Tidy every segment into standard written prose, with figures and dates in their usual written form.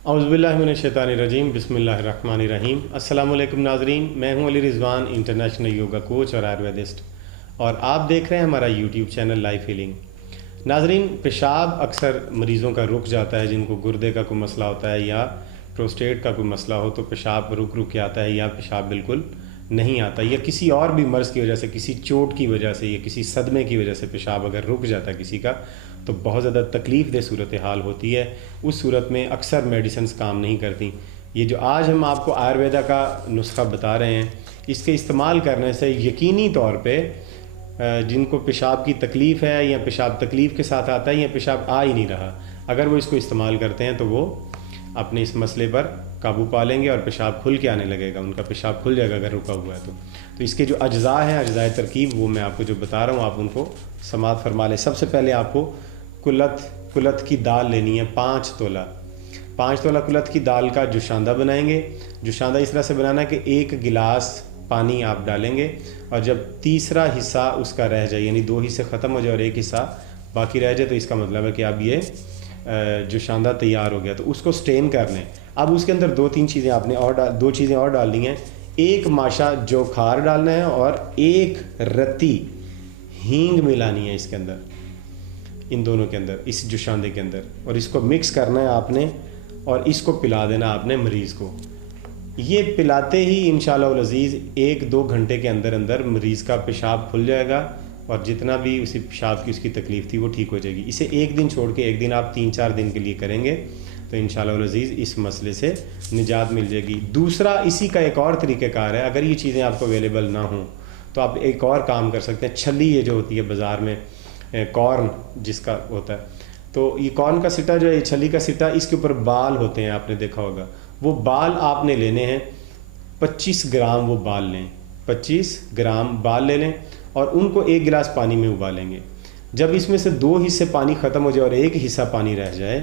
اعوذ باللہ من الشیطان الرجیم، بسم اللہ الرحمن الرحیم۔ السلام علیکم ناظرین، میں ہوں علی رضوان، انٹرنیشنل یوگا کوچ اور آیورویدسٹ، اور آپ دیکھ رہے ہیں ہمارا یوٹیوب چینل لائف ہیلنگ۔ ناظرین، پیشاب اکثر مریضوں کا رک جاتا ہے، جن کو گردے کا کوئی مسئلہ ہوتا ہے یا پروسٹیٹ کا کوئی مسئلہ ہو تو پیشاب رک کے آتا ہے یا پیشاب بالکل نہیں آتا، یا کسی اور بھی مرض کی وجہ سے، کسی چوٹ کی وجہ سے یا کسی صدمے کی وجہ سے پیشاب اگر رک جاتا ہے کسی کا تو بہت زیادہ تکلیف دہ صورتحال ہوتی ہے۔ اس صورت میں اکثر میڈیسنز کام نہیں کرتی۔ یہ جو آج ہم آپ کو آیورویدا کا نسخہ بتا رہے ہیں، اس کے استعمال کرنے سے یقینی طور پہ جن کو پیشاب کی تکلیف ہے یا پیشاب تکلیف کے ساتھ آتا ہے یا پیشاب آ ہی نہیں رہا، اگر وہ اس کو استعمال کرتے ہیں تو وہ اپنے اس مسئلے پر قابو پا لیں گے اور پیشاب کھل کے آنے لگے گا، ان کا پیشاب کھل جائے گا اگر رکا ہوا ہے تو اس کے جو اجزاء ہیں، اجزاء ترکیب، وہ میں آپ کو جو بتا رہا ہوں آپ ان کو سماعت فرما لیں۔ سب سے پہلے آپ کو کلت کی دال لینی ہے 5 تولہ۔ 5 تولہ کلت کی دال کا جوشاندہ بنائیں گے۔ جوشاندہ اس طرح سے بنانا ہے کہ 1 گلاس پانی آپ ڈالیں گے، اور جب تیسرا حصہ اس کا رہ جائے، یعنی 2 حصے ختم ہو جائے اور 1 حصہ باقی رہ جائے، تو اس کا مطلب ہے کہ اب یہ جوشاندہ تیار ہو گیا، تو اس کو سٹین کر لیں۔ اب اس کے اندر 2-3 چیزیں آپ نے دو چیزیں اور ڈالنی ہیں۔ 1 ماشا جو کھار ڈالنا ہے اور 1 رتی ہینگ ملانی ہے اس کے اندر، ان دونوں کے اندر، اس جوشاندے کے اندر، اور اس کو مکس کرنا ہے آپ نے اور اس کو پلا دینا آپ نے مریض کو۔ یہ پلاتے ہی انشاءاللہ العزیز 1-2 گھنٹے کے اندر اندر مریض کا پیشاب کھل جائے گا، اور جتنا بھی اسی پیشاب کی اس کی تکلیف تھی وہ ٹھیک ہو جائے گی۔ اسے 1 دن چھوڑ کے 1 دن آپ 3-4 دن کے لیے کریں گے تو انشاءاللہ العزیز اس مسئلے سے نجات مل جائے گی۔ دوسرا، اسی کا ایک اور طریقہ کار ہے، اگر یہ چیزیں آپ کو اویلیبل نہ ہوں تو آپ ایک اور کام کر سکتے ہیں۔ چھلی یہ جو ہوتی ہے بازار میں، کارن جس کا ہوتا ہے، تو یہ کارن کا سٹا جو ہے، یہ چھلی کا سٹا، اس کے اوپر بال ہوتے ہیں، آپ نے دیکھا ہوگا، وہ بال آپ نے لینے ہیں 25 گرام، وہ بال لیں، 25 گرام بال لے لیں اور ان کو 1 گلاس پانی میں ابالیں گے۔ جب اس میں سے 2 حصے پانی ختم ہو جائے اور 1 حصہ پانی رہ جائے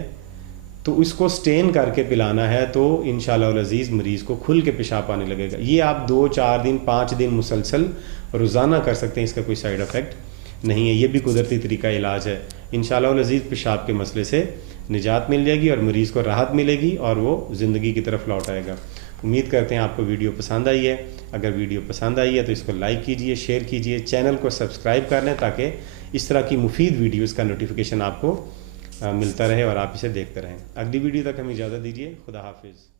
تو اس کو سٹین کر کے پلانا ہے، تو انشاءاللہ العزیز مریض کو کھل کے پیشاب آنے لگے گا۔ یہ آپ 2-4 دن 5 دن مسلسل روزانہ کر سکتے ہیں، اس کا کوئی سائیڈ افیکٹ نہیں ہے، یہ بھی قدرتی طریقہ علاج ہے۔ انشاءاللہ العزیز پیشاب کے مسئلے سے نجات مل جائے گی اور مریض کو راحت ملے گی اور وہ زندگی کی طرف لوٹ آئے گا۔ امید کرتے ہیں آپ کو ویڈیو پسند آئی ہے۔ اگر ویڈیو پسند آئی ہے تو اس کو لائک کیجئے، شیئر کیجئے، چینل کو سبسکرائب کر لیں تاکہ اس طرح کی مفید ویڈیوز کا نوٹیفیکیشن آپ کو ملتا رہے اور آپ اسے دیکھتے رہیں۔ اگلی ویڈیو تک ہمیں اجازت دیجیے۔ خدا حافظ۔